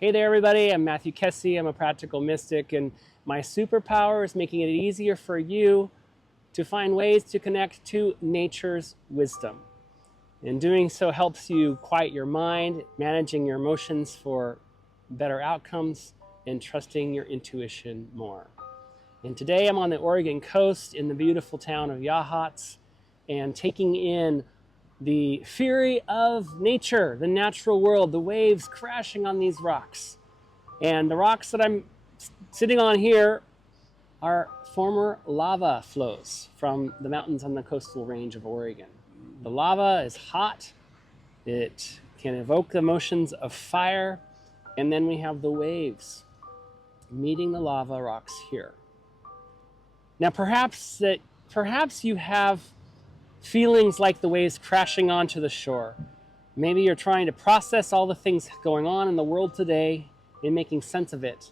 Hey there everybody, I'm Matthew Kessie, I'm a practical mystic, and my superpower is making it easier for you to find ways to connect to nature's wisdom. And doing so helps you quiet your mind, managing your emotions for better outcomes, and trusting your intuition more. And today I'm on the Oregon coast in the beautiful town of Yachats and taking in the fury of nature, the natural world, the waves crashing on these rocks. And the rocks that I'm sitting on here are former lava flows from the mountains on the coastal range of Oregon. The lava is hot, it can evoke the emotions of fire, and then we have the waves meeting the lava rocks here. Now perhaps you have feelings like the waves crashing onto the shore. Maybe you're trying to process all the things going on in the world today and making sense of it.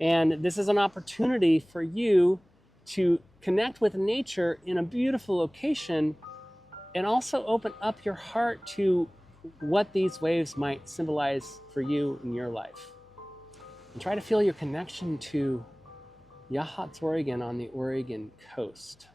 And this is an opportunity for you to connect with nature in a beautiful location and also open up your heart to what these waves might symbolize for you in your life. And try to feel your connection to Yachats, Oregon on the Oregon coast.